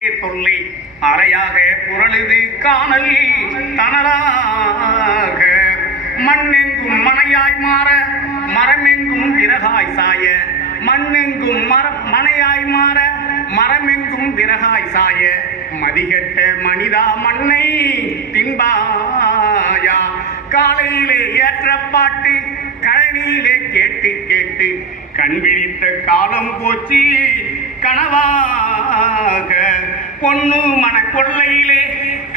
தொல்லை அறையாக புரளுது காணல் தனராக. மண்ணெங்கும் மனையாய் மாற மரமெங்கும் விறகாய் சாய. மண்ணெங்கும் மர மனையாய் மாற மரமெங்கும் விறகாய் சாய. மதிகெட்ட மனிதா மண்ணை தின்பாயா. காலையிலே ஏற்ற பாட்டு கழனியிலே கேட்டு கேட்டு கண் விழித்த காலம் போச்சு. கனவாக பொண்ணு மன கொள்ளையிலே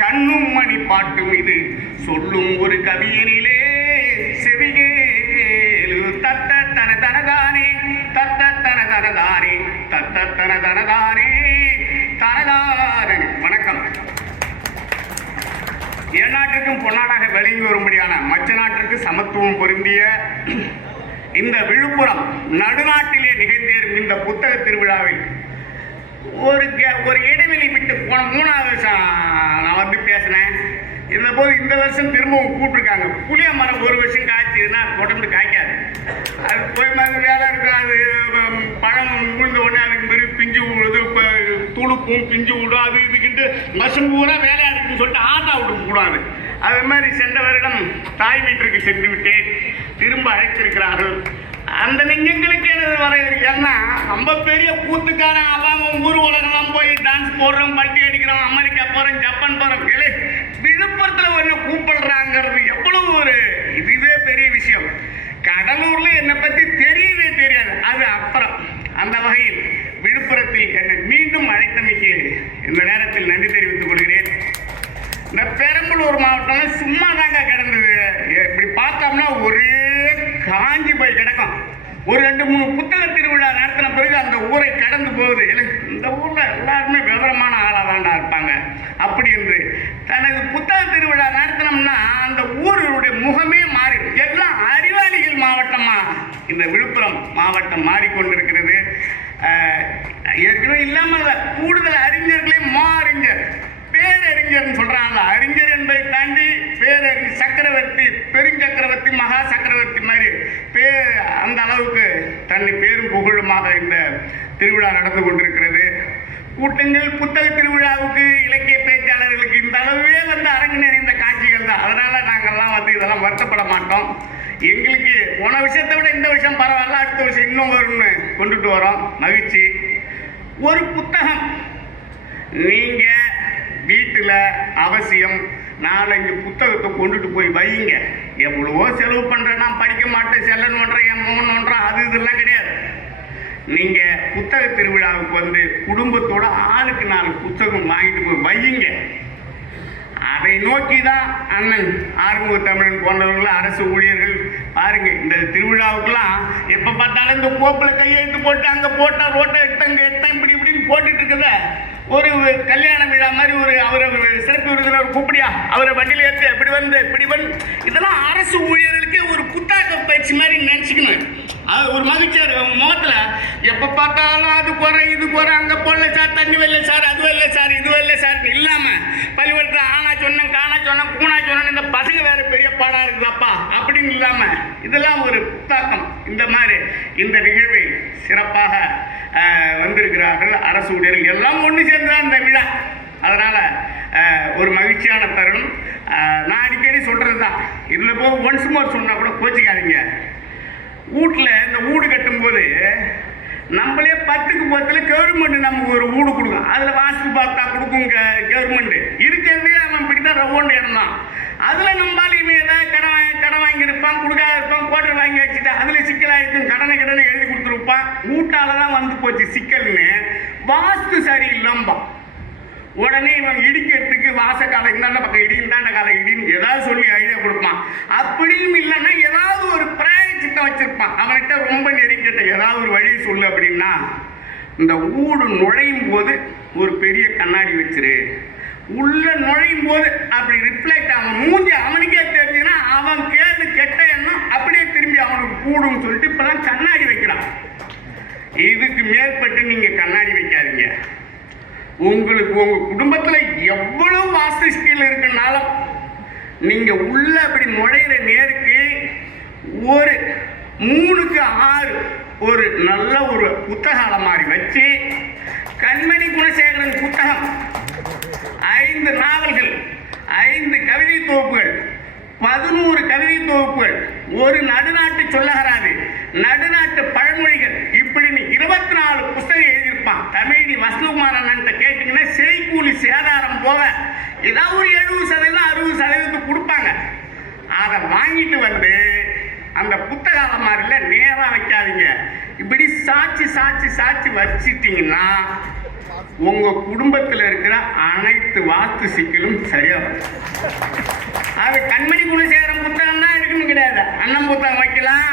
கண்ணும் மணி பாட்டும் இது. சொல்லும் ஒரு கவியினிலே செவிகேலு தத்த தன தனதானே தத்த தன தனதானே தத்த தன தனதானே தனதானே. வணக்கம். என் நாட்டிற்கும் பொன்னாடாக விளங்கி வரும்படியான மற்ற நாட்டிற்கு சமத்துவம் பொருந்திய இந்த விழுப்புரம் நடுநாட்டிலே நிகழ்ந்தேறும் இந்த புத்தக திருவிழாவில் ஒரு கே- ஒரு இடைவெளி விட்டு போன மூணாவது வருஷம் நான் வந்து பேசினேன். இருந்த போது இந்த வருஷம் திரும்பவும் கூப்பிட்டுருக்காங்க. புளிய மரம் ஒரு வருஷம் காய்ச்சதுன்னா தொடர்ந்து காய்க்காது. அது போய் மாதிரி வேலை இருக்கும் அது பழம் விழுந்த உடனே அதுக்கு மாதிரி பிஞ்சு விழுது இப்போ துளுப்பும் பிஞ்சு விடும் அது இதுக்கிட்டு மசம் பூரா வேலையாக இருக்குன்னு சொல்லிட்டு ஆட்டா விட்டு கூடாது. அது மாதிரி சென்ற வருடம் தாய் வீட்டிற்கு சென்று விட்டேன். திரும்ப அழைத்திருக்கிறார்கள் அந்த நெஞ்சங்களுக்கு எனது வரையறு ஏன்னா ரொம்ப பெரிய கூத்துக்காரன் அவன் ஊர் உலகெல்லாம் போய் டான்ஸ் போடுறோம் பட்டி அடிக்கிறோம் அமெரிக்கா போகிறோம் ஜப்பான் போகிறோம் கேளு. விழுப்புரத்தில் ஒன்று கூப்பிடுறாங்கிறது எவ்வளவு ஒரு இதுவே பெரிய விஷயம். கடலூர்ல என்னை பற்றி தெரியவே தெரியாது. அது அப்புறம். அந்த வகையில் விழுப்புரத்தில் என்னை மீண்டும் அழைத்தமைக்கு இந்த நேரத்தில் நன்றி தெரிவித்துக் கொள்கிறேன். இந்த பெரம்பலூர் மாவட்டம் சும்மா தாங்க கிடந்தது. இப்படி பார்த்தோம்னா ஒரே காஞ்சி போய் கிடக்கும். ஒரு ரெண்டு மூணு புத்தக திருவிழா நடத்தின பிறகு அந்த ஊரை கடந்து போகுது. இல்லை, இந்த ஊரில் எல்லாருமே விவரமான ஆளாக தாண்டா இருப்பாங்க. அப்படி என்று தனது புத்தக திருவிழா நடத்தினோம்னா அந்த ஊருடைய முகமே மாறிடும் எல்லாம் அறிவாளிகள் மாவட்டமாக இந்த விழுப்புரம் மாவட்டம் மாறிக்கொண்டிருக்கிறது. ஏற்கனவே இல்லாமல் கூடுதல் அறிஞர்களே மா அறிஞர் பேரறிஞர்னு சொல்கிறாங்க அறிஞர் என்பதை தாண்டி பேரறிஞர் சக்கரவர்த்தி பெருஞ்சக்கரவர்த்தி மகா சக்கரவர்த்தி பே அந்த அளவுக்கு தன்னை பேரும் புகழுமாக இந்த திருவிழா நடந்து கொண்டிருக்கிறது. கூட்டங்கள் புத்தக திருவிழாவுக்கு இலக்கிய பேச்சாளர்களுக்கு இந்த அளவே வந்து அரங்கு நிறைந்த காட்சிகள் தான். அதனால நாங்கள்லாம் வந்து இதெல்லாம் வருத்தப்பட மாட்டோம். எங்களுக்கு போன விஷயத்தை விட இந்த விஷயம் பரவாயில்ல அடுத்த விஷயம் இன்னும் வரும்னு கொண்டுட்டு வரோம். மகிழ்ச்சி. ஒரு புத்தகம். நீங்கள் வீட்டில் அவசியம் நாலஞ்சு புத்தகத்தை கொண்டுட்டு போய் வையுங்க. எவ்வளவோ செலவு பண்ணுறேன் நான் படிக்க மாட்டேன். செல்லன் பண்ணுறேன் என் மோகன் பண்ணுறேன் அது இதெல்லாம் கிடையாது. நீங்கள் புத்தக திருவிழாவுக்கு வந்து குடும்பத்தோட ஆளுக்கு நாலு புத்தகம் வாங்கிட்டு போய் வையுங்க. அதை நோக்கி தான் அண்ணன் ஆறுமுக தமிழன் போன்றவர்கள் அரசு ஊழியர்கள் பாருங்க இந்த திருவிழாவுக்கெல்லாம் எப்போ பார்த்தாலும் இந்த கோப்பில் கையெழுத்து போட்டு அங்கே போட்டால் ரோட்டை எடுத்தங்க எடுத்தேன் இப்படி இப்படி போட்டுட்டு இருக்கிறத ஒரு கல்யாண விழா மாதிரி ஒரு அவரை சிறப்பு விருந்தினர் கூப்பிடியா அவரை வண்டியில் ஏற்று இப்படி வந்து இப்படி வந்து. இதெல்லாம் அரசு ஊழியர்களுக்கு ஒரு புத்தாக்க பயிற்சி மாதிரி நினச்சிக்கணும். அது ஒரு மகிழ்ச்சியாக இருக்கும். அவங்க எப்போ பார்த்தாலும் அது குறை இது குறை அங்கே போடல சார் தண்ணி வரல சார் அது வரல சார் இது வரல சார் இல்லாமல் பள்ளிக்கூடத்துல ஆனா சொன்னேன் காணா சொன்னேன் கூணா சொன்னேன் இந்த பசங்க வேற பெரிய பாடாக இருக்குதாப்பா அப்படின்னு இல்லாமல் இதெல்லாம் ஒரு புத்தாக்கம் இந்த மாதிரி இந்த நிகழ்வை சிறப்பாக வந்திருக்கிறார்கள். அரசு ஊழியர்கள் எல்லாம் ஒன்று சேர்ந்துதான் இந்த விழா. அதனால் ஒரு மகிழ்ச்சியான தருணம். நான் அடிக்கடி சொல்கிறது தான் இதில் போக ஒன்ஸ் மோர் சொன்னால் கூட கோச்சிக்காதீங்க. வீட்டில் இந்த வீடு கட்டும்போது நம்மளே பத்துக்கு பத்தில் கவர்மெண்ட் நமக்கு ஒரு வீடு கொடுக்கும். அதில் வாஸ்து பார்த்தா கொடுக்கும் கவர்மெண்ட் இருக்கிறதே அவன் பிடித்தான் தான் ரவுண்ட் இடம் அதில் நம்மளாலையுமே ஏதாவது கடன் வாங்கி கடன் வாங்கியிருப்பான் கொடுக்காத இருப்பான் கோட்டர் வாங்கி வச்சுட்டு அதில் சிக்கலாக இருக்கும் கடனை கடனை எழுதி கொடுத்துருப்பான். வீட்டால் தான் வந்து போச்சு சிக்கல்னு. வாஸ்து சரியில்லாம்பான் உடனே இவன் இடிக்கிறதுக்கு வாசக்கால இந்தாண்ட பக்கம் இடி இந்தாண்ட கால இடின்னு ஏதாவது சொல்லி ஐடியா கொடுப்பான். அப்படியும் இல்லைன்னா ஏதாவது ஒரு பிராய சித்தம் வச்சிருப்பான். அவன்கிட்ட ரொம்ப நெருங்கிட்ட ஏதாவது ஒரு வழி சொல்லு அப்படின்னா இந்த ஊடு நுழையும் போது ஒரு பெரிய கண்ணாடி வச்சிரு. உள்ள நுழையும் போது அப்படி ரிஃப்ளெக்ட் அவன் மூஞ்சி அவனுக்கே தெரிஞ்சுன்னா அவன் கேது கெட்ட எண்ணம் அப்படியே திரும்பி அவனுக்கு கூடும்னு சொல்லிட்டு இப்பெல்லாம் கண்ணாடி வைக்கிறான். இதுக்கு மேற்பட்டு நீங்க கண்ணாடி வைக்காதீங்க. உங்களுக்கு உங்க குடும்பத்துல எவ்வளவு வாஸ்து ஸ்கில் இருக்குனாலும் நீங்க உள்ள அப்படி நுழையிற நேருக்கு ஒரு மூணுக்கு ஆறு ஒரு நல்ல ஒரு புத்தக அலமாரி வச்சு கண்மணி குணசேகரன் புத்தகம் ஐந்து நாவல்கள் ஐந்து கவிதை தொகுப்புகள் பதினோரு கவிதை தொகுப்புகள் ஒரு நடுநாட்டு சொல்லகராது நடுநாட்டு சேதாரம் போக ஏதாவது ஒரு எழுபது சதவீதம் அறுபது சதவீதத்துக்கு கொடுப்பாங்க. அதை வாங்கிட்டு வந்து அந்த புத்தகால மாதிரில நேராக வைக்காதீங்க. இப்படி சாட்சி சாட்சி சாட்சி வச்சிட்டிங்கன்னா உங்கள் குடும்பத்தில் இருக்கிற அனைத்து வாஸ்து சிக்கலும் சரியா அது கண்மணி குணசேகரம் புத்தகம் தான் இருக்குன்னு கிடையாது. அண்ணன் புத்தகம் வைக்கலாம்.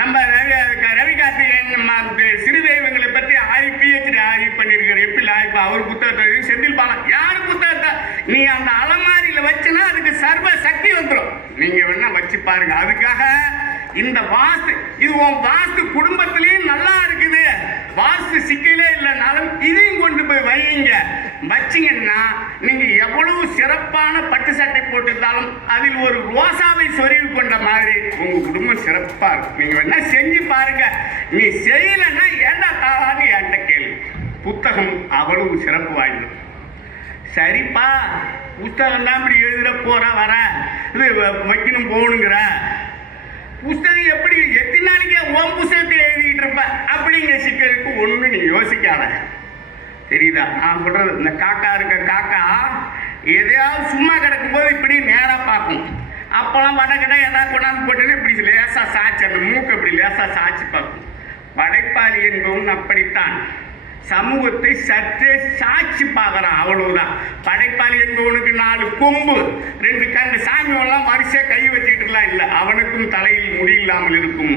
நம்ம ரவி ரவி கார்த்திகேயன் நம்ம அந்த சிறு தெய்வங்களை பற்றி ஆய்வு பிஹெச்டி ஆய்வு பண்ணியிருக்கிற எப்படி ஆய்வு அவர் புத்தகத்தை எழுதி செந்தில் பாலம் யார் புத்தகத்தை நீ அந்த அலமாரியில வச்சுனா அதுக்கு சர்வ சக்தி வந்துடும் நீங்க வேணா வச்சு பாருங்க அதுக்காக இந்த வாஸ்து இது உன் வாஸ்து குடும்பத்திலையும் நல்லா இருக்குது. வாஸ்து சிக்கலே இல்லைனாலும் இதையும் கொண்டு போய் வையுங்க வச்சீங்கன்னா நீங்க எவ்வளவு சிறப்பான பட்டு சட்டை போட்டிருந்தாலும் அதில் ஒரு ரோசாவை சொருவி கொண்ட மாதிரி உங்க குடும்பம் சிறப்பா இருக்கும். நீங்க வேணா செஞ்சு பாருங்க. நீ செய்யலைன்னா ஏண்டா தாவான்னு என்கிட்ட கேள்வி புத்தகம் அவ்வளவு சிறப்பு வாய்ந்தது. சரிப்பா புத்தகம் தான் இப்படி எழுதுற போற வர. இது வ- வைக்கணும் போகணுங்கிற? புஸ்தகம் எப்படி? எத்தனை நாளைக்கு உன் புஸ்தகத்தை எழுதிட்டு இருப்ப. அப்படிங்கிற சிக்கலுக்கு ஒன்று நீ யோசிக்காத. தெரியுதா? நான் சொல்றது இந்த காக்கா இருக்க காக்கா எதையாவது சும்மா கிடக்கும்போது இப்படி நேராக பார்க்கும். அப்போலாம் வடகடை எதாவது கொண்டாந்து போட்டுன்னு இப்படி லேசாக சாய்ச்சி அந்த மூக்கு இப்படி லேசாக சாய்ச்சி பார்க்கும். படைப்பாளி என்பவன் அப்படித்தான். சமூகத்தை சற்றே சாட்சி பார்க்கறான். அவ்வளவுதான். படைப்பாளி என்பவனுக்கு நாலு கொம்பு ரெண்டு கண்ணு சாமி எல்லாம் வரிசையா கை வச்சுக்கிட்டுலாம் இல்லை. அவனுக்கும் தலையில் முடி இல்லாமல் இருக்கும்.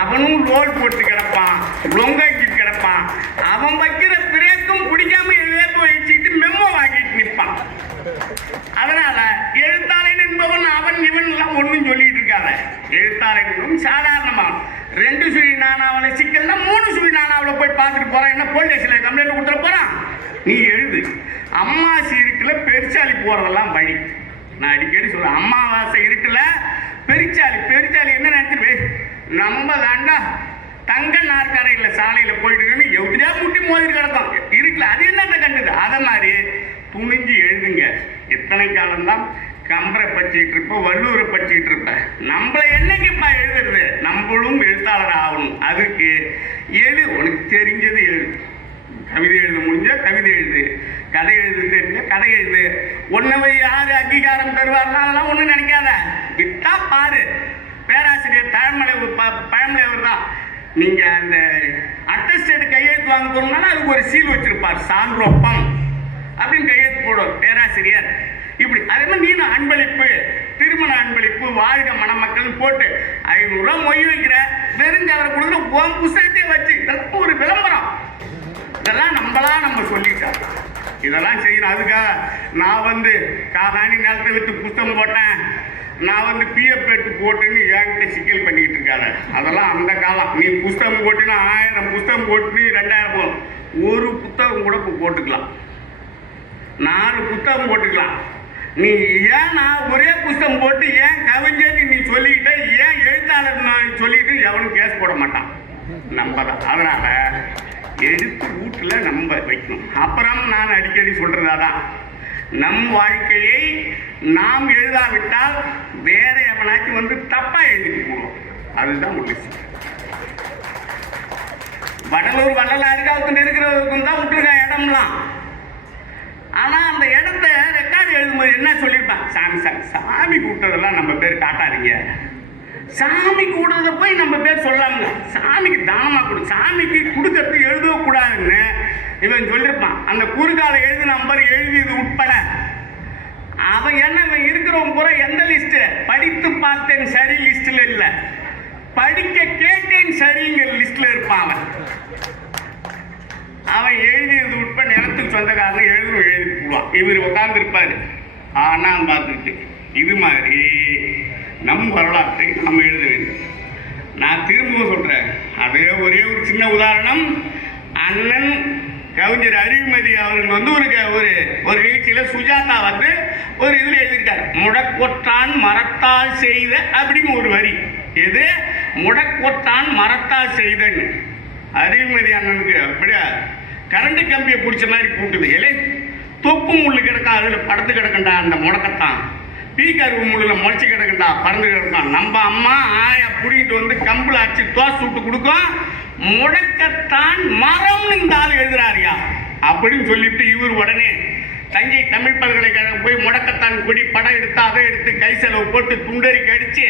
அவனும் ரோல் போட்டு கிடப்பான். லொங்காக்கி கிடப்பான். அவன் வைக்கிற பிரேக்கும் பிடிக்காம வேப்ப வச்சுக்கிட்டு மெம்மோ வாங்கிட்டு நிற்பான். அதனால எழுத்தாளன் என்பவன் அவன் இவன் எல்லாம் ஒண்ணும் சொல்லிட்டு இருக்காத. எழுத்தாளன் என்பவன் சாதாரணமா ரெண்டு சுழி அவளை சிக்கல்னா மூணு சொல்லி நான் அவளை போய் பார்த்துட்டு போகிறேன் என்ன போலீஸ் ஸ்டேஷன்ல கம்ப்ளைண்ட் கொடுத்துட போறான் நீ எழுது. அம்மாசி இருக்குல்ல பெருச்சாலி போறதெல்லாம் வழி. நான் அடிக்கடி சொல்றேன் அம்மாவாசை இருக்குல்ல பெருச்சாலி பெருச்சாலி என்ன நினைச்சிட்டு நம்ம தாண்டா தங்க நாற்கரையில் சாலையில் போயிட்டுருக்குன்னு எப்படியா எவ்வளோ முட்டி மோதி கிடக்கும். இருக்கல அது என்ன கண்டுது அதை மாதிரி துணிஞ்சு எழுதுங்க. எத்தனை காலம்தான்? கம்பரை பச்சிக்கிட்டு இருப்போம் வள்ளூரை பச்சிக்கிட்டு இருப்பேன் நம்மளை என்னைக்குப்பா எழுதுறது? நம்மளும் எழுத்தாளர் ஆகணும். அதுக்கு எழு உனக்கு தெரிஞ்சது எழுது கவிதை எழுத முடிஞ்சா கவிதை எழுது. கதை எழுத தெரிஞ்சா கதை எழுது. உன்னை யாரு அங்கீகாரம் தருவார்னா அதெல்லாம் ஒன்றும் நினைக்காத. விட்டா பாரு. பேராசிரியர் தாழ்மலை பழமலைவர் தான். நீங்கள் அந்த அட்டஸ்டேட் கையெழுத்து வாங்க போறோம்னா அதுக்கு ஒரு சீல் வச்சிருப்பார். சான்றோப்பம். அப்படின்னு கையெழுத்து போடும் பேராசிரியர். இப்படி அதே மாதிரி நீ அன்பளிப்பு? திருமண அன்பளிப்பு வாழ்க மணமக்கள் போட்டு ஐநூறுரூவா மொய் வைக்கிற வெறுங்காதரை கொடுக்குற உன் புஸ்தகத்தையே வச்சு. இதெல்லாம் ஒரு விளம்பரம். இதெல்லாம் நம்மளா நம்ம சொல்லிட்டோம். இதெல்லாம் செய்யணும். அதுக்காக நான் வந்து காகாணி நேரத்தை விட்டு புஸ்தகம் போட்டேன். நான் வந்து பிஎஃப் எடுத்து போட்டுன்னு என்கிட்ட சிக்கல் பண்ணிக்கிட்டு இருக்காத. அதெல்லாம் அந்த காலம். நீ புஸ்தகம் போட்டுன்னா ஆயிரம் புஸ்தகம் போட்டு நீ ரெண்டாயிரம் போகும் ஒரு புத்தகம் கூட இப்போ போட்டுக்கலாம். நாலு புத்தகம் போட்டுக்கலாம். நீ ஏன் நான் ஒரே புஸ்தகம் போட்டு ஏன் கவிஞன்னு நீ சொல்லிக்கிட்ட ஏன் எழுத்தாளர் நான் சொல்லிட்டு எவனும் கேஸ் போட மாட்டான்? நம்ம தான் அதனால எடுத்து வீட்டில் நம்ம வைக்கணும். அப்புறம் நான் அடிக்கடி சொல்றதாதான் நம் வாழ்க்கையை நாம் எழுதாவிட்டால் வேற எவனாச்சும் வந்து தப்பா எழுதிட்டு போடுவோம் அதுதான் முடிச்சு வடலூர் வள்ளலாருக்கு அவருக்கு இருக்கிறவருக்கும் தான் விட்டுருக்கான் இடம்லாம். ஆனா அந்த இடத்த ரெக்கார்டு எழுதும்போது என்ன சொல்லியிருப்பான் சாமி சாமி சாமி கூப்பிட்டதெல்லாம் நம்ம பேர் காட்டாதீங்க. சாமி கூடுறத போய் நம்ம பேர் சொல்லாமங்க சாமிக்கு தானமாக கொடு சாமிக்கு கொடுக்கறது எழுதக்கூடாதுன்னு இவன் சொல்லியிருப்பான். அந்த குறுக்கால எழுது நம்பர் எழுதியது உட்பட. அவன் என்ன இவன் இருக்கிறவன் பூரா எந்த லிஸ்ட் படித்து பார்த்தேன் சரி லிஸ்ட்ல இல்ல. படிக்க கேட்டேன் சரிங்கிற லிஸ்ட்ல இருப்பான் அவன். அவன் எழுதியது உட்பட நிலத்துக்கு சொந்தக்காரன் எழுதும் இவர் உட்கார்ந்துருப்பார். ஆனால் பார்த்துட்டு இது மாதிரி நம் வரலாற்றை நாம் எழுத வேண்டும். நான் திரும்பவும் சொல்கிறேன் அதே ஒரே ஒரு சின்ன உதாரணம். அண்ணன் கவிஞர் அறிவுமதி அவர்கள் வந்து ஒரு க- ஒரு ஒரு நிகழ்ச்சியில் சுஜாதா வந்து ஒரு இதில் எழுதியிருக்காரு. முடக்கொற்றான் மரத்தால் செய்த அப்படின்னு ஒரு வரி. எது? முடக்கொற்றான் மரத்தால் செய்தன்னு. அறிவுமதி அண்ணனுக்கு அப்படியா? கரண்ட் கம்பியை பிடிச்ச மாதிரி கூட்டுது. இல்லை தொப்பு முள்ளு கிடக்கும் அதில் படுத்து கிடக்குண்டா அந்த முடக்கத்தான். பீக்கருவு முள்ளில் முளைச்சி கிடக்குண்டா பறந்து கிடக்கும் நம்ம அம்மா ஆயா பிடிக்கிட்டு வந்து கம்பில் அடிச்சு தோசை சுட்டு கொடுக்கும் முடக்கத்தான் மரம்னு இந்த ஆள் எழுதுறாருயா. அப்படின்னு சொல்லிட்டு இவர் உடனே தஞ்சை தமிழ் பல்கலைக்கழகம் போய் முடக்கத்தான் கொடி படம் எடுத்து அதை எடுத்து கை செலவு போட்டு துண்டறி கடிச்சு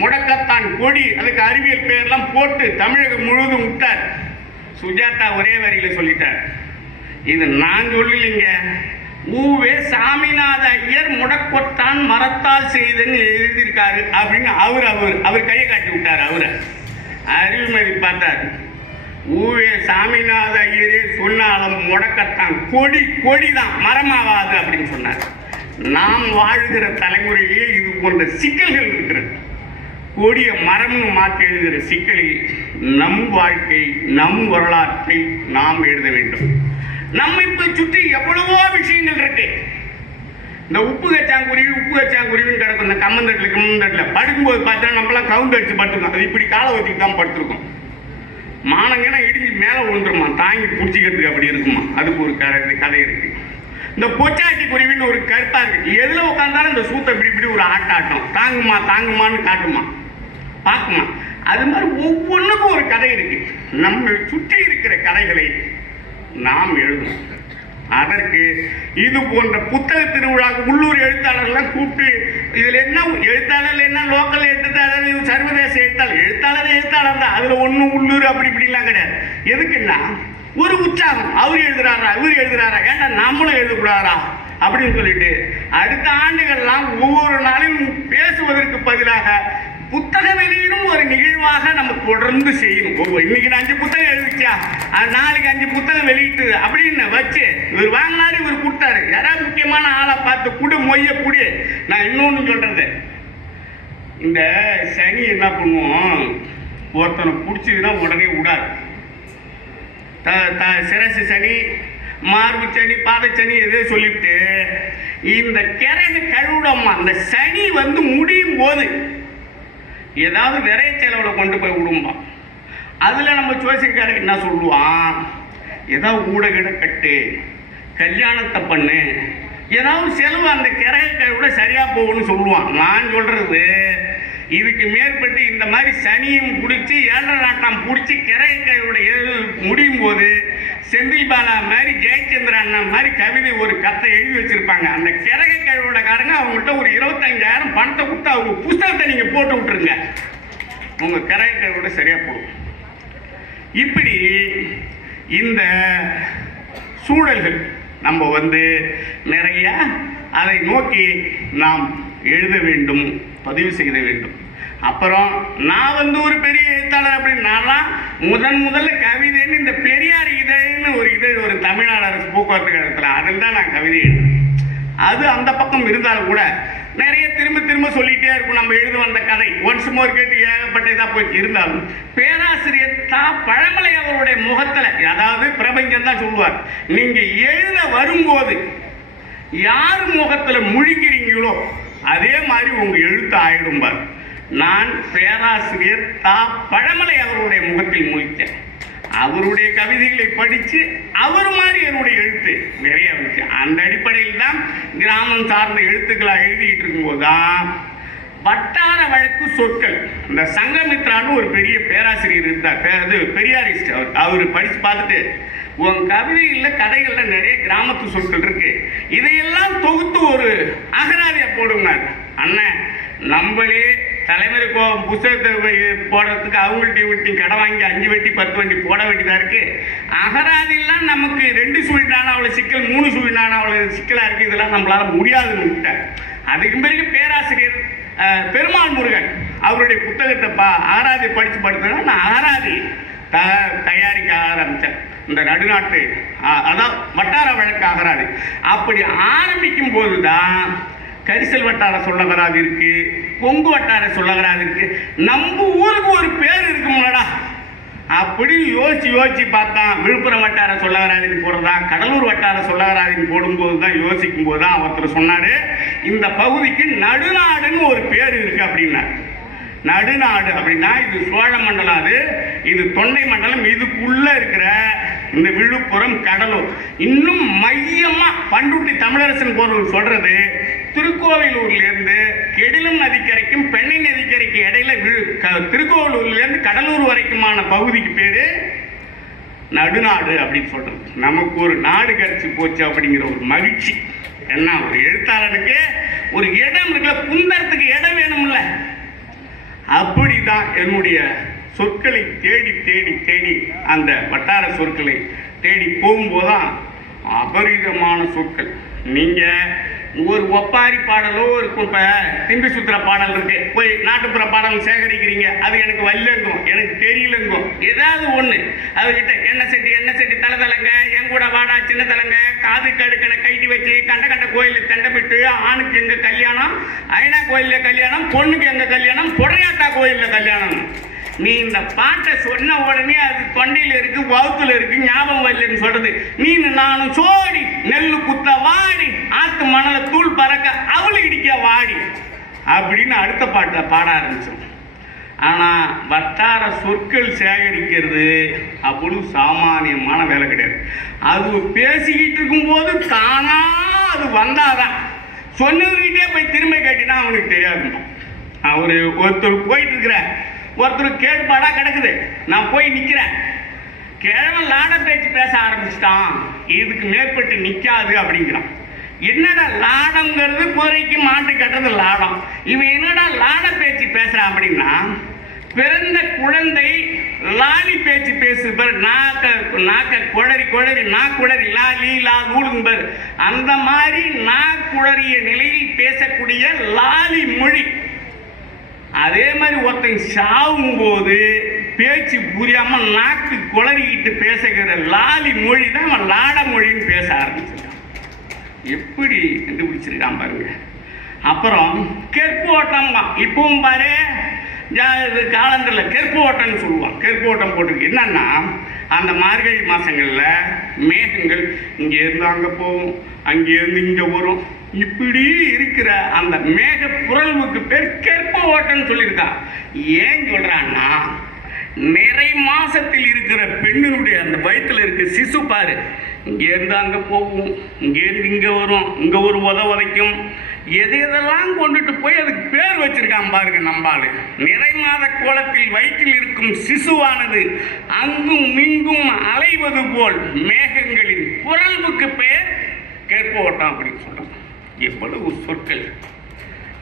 முடக்கத்தான் கொடி அதுக்கு அறிவியல் பெயர்லாம் போட்டு தமிழகம் முழுவதும் விட்டார். சுஜாதா ஒரே வரியில் சொல்லிட்டார். இது நான் சொல்லலைங்க. ஊவே சாமிநாத ஐயர் முடக்கொத்தான் மரத்தால் செய்தன்னு எழுதியிருக்காரு அப்படின்னு அவர் அவர் அவர் கையை காட்டி விட்டார் அவரை. அறிவுமதி பார்த்தார். ஊவே சாமிநாத ஐயரே சொன்னாலும் முடக்கத்தான். கொடி கொடி தான் மரமாவாது அப்படின்னு சொன்னார். நாம் வாழ்கிற தலைமுறையிலேயே இது போன்ற சிக்கல்கள் இருக்கிறது. கொடிய மரம்னு மாற்றி எழுதுகிற சிக்கலில் நம் வாழ்க்கை நம் வரலாற்றை நாம் எழுத வேண்டும். நம்மை போய் சுற்றி எவ்வளவோ விஷயங்கள் இருக்கு. இந்த உப்பு கச்சாங்குருவி உப்பு கச்சாங்குருவின்னு கிடக்கும். இந்த கம்மந்தட்டில் கம்மந்தட்டில் படுக்கும்போது பார்த்தா நம்மளாம் கவுண்ட் அடிச்சு படுத்துருக்கோம். அது இப்படி காலை வச்சுட்டு தான் படுத்துருக்கோம். மானங்கன்னா இடிஞ்சு மேலே விழுந்துருமா? தாங்கி பிடிச்சிக்கிறதுக்கு அப்படி இருக்குமா? அதுக்கு ஒரு கதை கதை இருக்கு. இந்த பொச்சாட்டி குருவின்னு ஒரு கருத்தா இருக்கு. எதுல உட்காந்தாலும் இந்த சூத்தை இப்படி இப்படி ஒரு ஆட்டாட்டம். தாங்குமா தாங்குமான்னு காட்டுமா? பார்க்குமா? அது மாதிரி ஒவ்வொன்றுக்கும் ஒரு கதை இருக்கு. நம்ம சுற்றி இருக்கிற கதைகளை நாம் எழுதணும் அதற்கு இது போன்ற புத்தக திருவிழா உள்ளூர் எழுத்தாளர்லாம் கூப்பிட்டு இதில் என்ன எழுத்தாளர் என்ன லோக்கல் எழுத்தாளர் இது சர்வதேச எழுத்தாளர்? எழுத்தாளர் எழுத்தாளர் தான். அதில் ஒன்றும் உள்ளூர் அப்படி இப்படிலாம் கிடையாது. எதுக்குன்னா ஒரு உற்சாகம். அவர் எழுதுறாரா இவர் எழுதுறாரா? ஏன்டா நம்மளும் எழுதக்கூடாதா? அப்படின்னு சொல்லிட்டு அடுத்த ஆண்டுகள்லாம் ஒவ்வொரு நாளும் பேசுவதற்கு பதிலாக புத்தக வெளியீடும் ஒரு நிகழ்வாக நம்ம தொடர்ந்து செய்யணும். இன்னைக்கு நான் அஞ்சு புத்தகம் எழுதிச்சா அது நாளைக்கு அஞ்சு புத்தகம் வெளியிட்டு அப்படின்னு வச்சு இவர் வாங்கினாரு இவர் கொடுத்தாரு. யாராவது முக்கியமான ஆளை பார்த்து குடு மொய்ய குடி. நான் இன்னொன்று சொல்றது. இந்த சனி என்ன பண்ணுவோம் ஒருத்தனை பிடிச்சதுன்னா உடனே விடாது. த- த- சிரசு சனி மார்பு சனி பாதச்சனி எதோ சொல்லிவிட்டு இந்த கிரக கழுவிடமா அந்த சனி வந்து முடியும் போது ஏதாவது விரைய செலவில் கொண்டு போய் விடும்பான் அதில் நம்ம ஜோசிக்காரர் என்ன சொல்லுவான்? ஏதாவது ஊடகிட கட்டு கல்யாணத்தை பண்ணு. ஏதாவது செலவு அந்த கிரக விட சரியாக போகும்னு சொல்லுவான். நான் சொல்கிறது இதுக்கு மேற்பட்டு இந்த மாதிரி சனியும் பிடிச்சி ஏழரை நாட்டம் பிடிச்சி கிரகையோட முடியும் போது செந்தில் பாலா மாதிரி ஜெயச்சந்திர அண்ணா மாதிரி கவிதை ஒரு கத்தை எழுதி வச்சிருப்பாங்க. அந்த கிரகை கழிவோட காரங்க அவங்கள்ட்ட ஒரு இருபத்தஞ்சாயிரம் பணத்தை கொடுத்து அவங்க புஸ்தகத்தை நீங்கள் போட்டு விட்டுருங்க. உங்கள் கிரகை கழிவோட சரியாக போடும் இப்படி இந்த சூழல்கள் நம்ம வந்து நிறையா அதை நோக்கி நாம் எழுத வேண்டும். பதிவு செய்த வேண்டும். அப்புறம் நான் வந்து ஒரு பெரிய எழுத்தாளர் அப்படின்னு முதன் முதல்ல கவிதைன்னு இந்த பெரியார் இதழ்னு ஒரு இதழ் ஒரு தமிழ்நாடு அரசு போக்குவரத்து கழகத்தில் அதில் தான் நான் கவிதை எழுதுனேன். அது அந்த பக்கம் இருந்தாலும் கூட நிறைய திரும்ப திரும்ப சொல்லிகிட்டே இருக்கும். நம்ம எழுத வந்த கதை. ஒன்ஸ் மோர் கேட்டு ஏகப்பட்ட இதாக போய் இருந்தாலும் பேராசிரியர் தா பழமலை அவருடைய முகத்தில் அதாவது பிரபஞ்சம் தான் சொல்லுவார் நீங்கள் எழுத வரும்போது யார் முகத்தில் முழிக்கிறீங்களோ அதே மாதிரி உங்கள் எழுத்து ஆயிடும்பார் நான் பேராசிரியர் தா பழமலை அவருடைய முகத்தில் முழித்தேன். அவருடைய கவிதைகளை படித்து அவர் மாதிரி என்னுடைய எழுத்து நிறைய வந்துச்சு அந்த அடிப்படையில் தான் கிராமம் சார்ந்த எழுத்துக்களாக எழுதிட்டு இருக்கும்போது தான் வட்டார வழக்கு சொற்கள். இந்த சங்கமித்ரான்னு ஒரு பெரிய பேராசிரியர் இருந்தார். பேர் அது பெரியாரிஸ்ட் அவர் அவர் படித்து பார்த்துட்டு உன் கவிதைகளில் கதைகளில் நிறைய கிராமத்து சொற்கள் இருக்கு. இதையெல்லாம் தொகுத்து ஒரு அகராதியை போடுங்க அண்ணன் நம்மளே தலைமுறை கோ புத்தகத்தை போடுறதுக்கு அவங்கள்ட்ட விட்டு கடை வாங்கி அஞ்சு வட்டி பத்து வண்டி போட வேண்டியதாக இருக்குது அகராதிலாம் நமக்கு ரெண்டு சுழினான அவ்வளோ சிக்கல் மூணு சுழினான அவ்வளோ சிக்கலாக இருக்குது இதெல்லாம் நம்மளால் முடியாதுன்னு விட்டேன் அதுக்கு பிறகு பேராசிரியர் பெருமாள் முருகன் அவருடைய புத்தகத்தை பா அகராதி படித்து படுத்தனா நான் அகராதி த தயாரிக்க ஆரம்பித்தேன் இந்த நடுநாட்டு அதான் வட்டார வழக்கு அகராதி அப்படி ஆரம்பிக்கும் போது தான் கரிசல் வட்டார சொல்லகராது இருக்கு கொங்கு வட்டார சொல்லகராது இருக்கு. நம்ம ஊருக்கு ஒரு பேர் இருக்கும்லடா அப்படி யோசிச்சு யோசிச்சு பார்த்தா விழுப்புரம் வட்டார சொல்லகராதின்னு போடுறதா கடலூர் வட்டார சொல்லகராதின்னு போடும்போது தான் யோசிக்கும் போது தான் ஒருத்தர் சொன்னாரு இந்த பகுதிக்கு நடுநாடுன்னு ஒரு பேர் இருக்குது அப்படின்னா நடுநாடு அப்படின்னா இது சோழ மண்டலம் அது. இது தொண்டை மண்டலம் இதுக்குள்ள இருக்கிற இந்த விழுப்புரம் கடலூர். இன்னும் மையமா பண்ருட்டி தமிழரசன் போறவர் சொல்றது திருக்கோவிலூர்லேருந்து கெடிலும் கெடிலம் நதிக்கரைக்கும் பெண்ணை நதிக்கரைக்கு இடையில விழு க- கடலூர் வரைக்குமான பகுதிக்கு பேரு நடுநாடு அப்படின்னு சொல்றது. நமக்கு ஒரு நாடு கரைச்சி போச்சு அப்படிங்கிற ஒரு மகிழ்ச்சி. என்ன ஒரு எழுத்தாளனுக்கு ஒரு இடம் இருக்குல்ல குந்தரத்துக்கு இடம் வேணும்ல. அப்படிதான் என்னுடைய சொற்களை தேடி தேடி தேடி அந்த வட்டார சொற்களை தேடி போகும்போதுதான் அபரிதமான சொற்கள். நீங்கள் ஒரு ஒப்பாரி பாடலோ ஒரு இப்போ திம்பி சுத்துற பாடல் இருக்கு. போய் நாட்டுப்புற பாடல் சேகரிக்கிறீங்க. அது எனக்கு வல்லங்கும் எனக்கு தெரியலங்கும் ஏதாவது ஒண்ணு. அதுகிட்ட என்ன செட்டி என்ன செட்டி தலை தலைங்க? என் கூட வாடா சின்ன தலைங்க? காது கடுக்கனை கைட்டி வச்சு கண்ட கண்ட கோயிலுக்கு தண்டமிட்டு ஆணுக்கு எங்க கல்யாணம் ஐநா கோயிலில் கல்யாணம் பொண்ணுக்கு எங்க கல்யாணம் பொடையாத்தா கோயில்ல கல்யாணம். நீ இந்த பாட்டை சொன்ன உடனே அது தொண்டையில் இருக்கு வவுத்துல இருக்கு ஞாபகம் வரலன்னு சொல்றது. நீ நானும் சோடி நெல் குத்த வாடி ஆத்து மணல தூள் பறக்க அவளு இடிக்க வாடி அப்படின்னு அடுத்த பாட்டை பாட ஆரம்பிச்சோம். ஆனால் வட்டார சொற்கள் சேகரிக்கிறது அவ்வளவு சாமானியமான வேலை கிடையாது. அது பேசிக்கிட்டு இருக்கும்போது தானாக அது வந்தாதான். சொன்னவர்கிட்டே போய் திரும்ப கேட்டினா அவனுக்கு தெரியாது அவர் ஒருத்தர் போயிட்டு இருக்கிற ஒருத்தர் கேட்பாடாக கிடக்குது. நான் போய் நிற்கிறேன் கிழவன் லாட பேச்சு பேச ஆரம்பிச்சிட்டான். இதுக்கு மேற்பட்டு நிற்காது அப்படிங்கிறான். என்னடா லாடங்கிறது குதிரைக்கு மாட்டு கட்டுறது லாடம். இவன் என்னடா லாட பேச்சு பேசுகிறான் அப்படின்னா பிறந்த குழந்தை லாலி பேச்சு பேசு நாக்க நாக்க குழறி குழறி நா குழறி லா லீ லா லூலும்பர் அந்த மாதிரி நா குழறிய நிலையில் பேசக்கூடிய லாலி மொழி. அதே மாதிரி ஒருத்தன் சாவும் போது பேச்சு புரியாம நாக்கு குளறிக்கிட்டு பேசுகிற லாலி மொழி தான் அவன் லாட மொழின்னு பேச ஆரம்பிச்சிருக்கான். எப்படி கண்டுபிடிச்சிருக்கான் பாருங்க. அப்புறம் கெற்பு ஓட்டம்மா இப்பவும் பாரு காலண்டரில் கெற்பு ஓட்டம்னு சொல்லுவான். கெற்பு ஓட்டம் போட்டிருக்கு என்னன்னா அந்த மார்கழி மாதங்களில் மேகங்கள் இங்கே இருந்து அங்கே போகும் அங்கேருந்து இங்கே வரும். இப்படி இருக்கிற அந்த மேக புரள்வுக்கு பேர் கெற்ப ஓட்டம்னு சொல்லியிருக்கான் ஏன் சொல்றான்னா நிறை மாசத்தில் இருக்கிற பெண்ணினுடைய அந்த வயிற்றுல இருக்க சிசு பாரு. இங்கேருந்து அங்கே போகும் இங்கேருந்து இங்கே வரும் இங்கே ஒரு உத உதைக்கும். எது எதெல்லாம் கொண்டுட்டு போய் அதுக்கு பேர் வச்சிருக்கான் பாருங்க நம்பாளு. நிறை மாத கோலத்தில் வயிற்றில் இருக்கும் சிசுவானது அங்கும் இங்கும் அலைவது போல் மேகங்களின் புரள்வுக்கு பெயர் கேட்போட்டம் அப்படின்னு சொல்கிறான் எவ்வளவு சொற்கள்.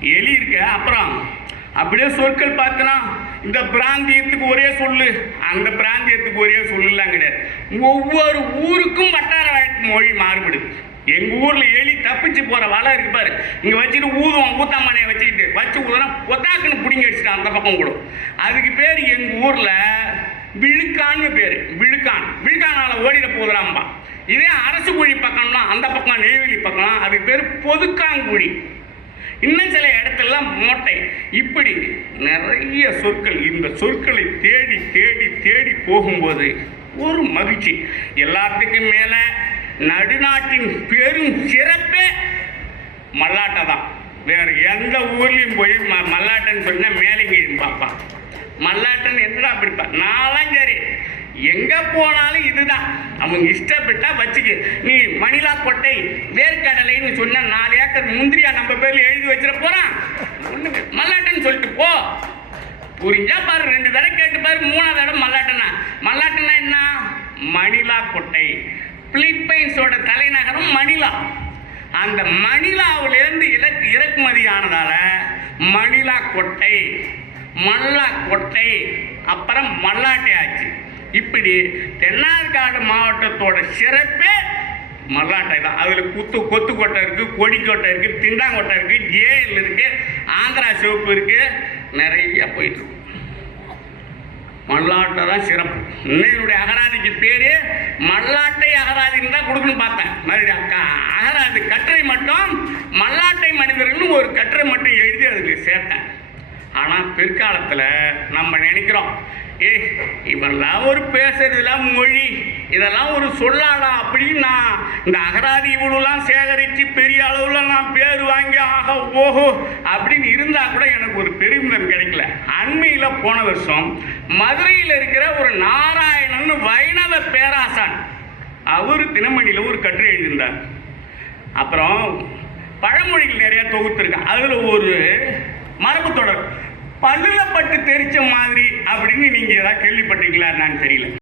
எலி இருக்க? அப்புறம் அப்படியே சொற்கள் பார்த்தனா இந்த பிராந்தியத்துக்கு ஒரே சொல்லு. அந்த பிராந்தியத்துக்கு ஒரே சொல்லுலாம் கிடையாது. ஒவ்வொரு ஊருக்கும் வட்டார வழக்கு மொழி மாறுபடுது எங்கள் ஊரில் எலி தப்பிச்சு போகிற வலை இருக்கு பாரு. இங்கே வச்சுட்டு ஊதுவோம் ஊத்தாமனையை வச்சுக்கிட்டு. வச்சு ஊதுனா ஒத்தாக்குன்னு பிடிங்கி அடிச்சிட்டான் அந்த பக்கம் கூட அதுக்கு பேர் எங்கள் ஊரில் விழுக்கான்னு பேர். விழுக்கான். விழுக்கானால ஓடிட போகுதுலாம்பா இதே அரசு குழி பக்கம்னா அந்த பக்கம் நெய்வேலி பக்கம் அதுக்கு பேர் பொதுக்காங்குழி இன்னும் சில இடத்துலலாம் மோட்டை. இப்படி நிறைய சொற்கள் இந்த சொற்களை தேடி தேடி தேடி போகும்போது ஒரு மகிழ்ச்சி. எல்லாத்துக்கும் மேலே நடுநாட்டின் பெரும் சிறப்பே மல்லாட்டை தான் வேறு எந்த ஊர்லேயும் போய் ம மல்லாட்டைன்னு சொன்னா மேலங்கின்னு பார்ப்பான். மல்லாட்டன் என்னடா பிடிப்பா நான்லாம் சரி எங்க போனாலும் இதுதான். அவங்க இஷ்டப்பட்டா வச்சுக்கு. நீ மணிலா கொட்டை வேர்க்கடலைன்னு சொன்ன நாலு ஏக்கர் முந்திரியா நம்ம பேர்ல எழுதி வச்சிட போறான். ஒண்ணுமே மல்லாட்டன் சொல்லிட்டு போ. புரிஞ்சா பாரு ரெண்டு தடவை கேட்டு பாரு மூணாவது தடவை மல்லாட்டனா. மல்லாட்டனா என்ன? மணிலா கொட்டை. பிலிப்பைன்ஸோட தலைநகரம் மணிலா. அந்த மணிலாவிலேருந்து இறக்கு இறக்குமதி ஆனதால மணிலா கொட்டை மல்லா கொட்டை அப்புறம் மல்லாட்டை ஆச்சு. இப்படி தென்னார்காடு மாவட்டத்தோட சிறப்பே மல்லாட்டை தான். அதில் குத்து கொத்துக்கோட்டை இருக்குது கொடிக்கோட்டை இருக்குது திண்டாங்கோட்டை இருக்குது ஜேஎல் இருக்குது ஆந்திரா சிவப்பு இருக்குது நிறைய போயிட்டுருக்கும் மல்லாட்டை தான் சிறப்பு. இன்னும் என்னுடைய அகராதிக்கு பேர் மல்லாட்டை அகராதின்னு தான் கொடுக்கணும்னு பார்த்தேன். மறுபடியும் அக்கா அகராதி கட்டுரை மட்டும் மல்லாட்டை மனிதர்கள்னு ஒரு கட்டுரை மட்டும் எழுதி அதுக்கு சேர்த்தேன். ஆனால் பிற்காலத்தில் நம்ம நினைக்கிறோம் இவெல்லாம் ஒரு பேசுறதுலாம் மொழி. இதெல்லாம் ஒரு சொல்லாடா அப்படின்னு நான் இந்த அகராதி இவ்வளோலாம் சேகரித்து பெரிய அளவில் நான் பேர் வாங்கி ஆக ஓஹோ அப்படின்னு இருந்தால் கூட எனக்கு ஒரு பெருமிதம் கிடைக்கல. அண்மையில் போன வருஷம் மதுரையில் இருக்கிற ஒரு நாராயணன் வைணவ பேராசான். அவர் தினமணியில் ஒரு கட்டுரை எழுதியிருந்தார். அப்புறம் பழமொழிகள் நிறையா தொகுத்துருக்கு அதில் ஒரு மரபு தொடர் பல்லுல பட்டு தெரிச்ச மாதிரி அப்படின்னு நீங்கள் ஏதாவது கேள்விப்பட்டீங்களா நான் தெரியல.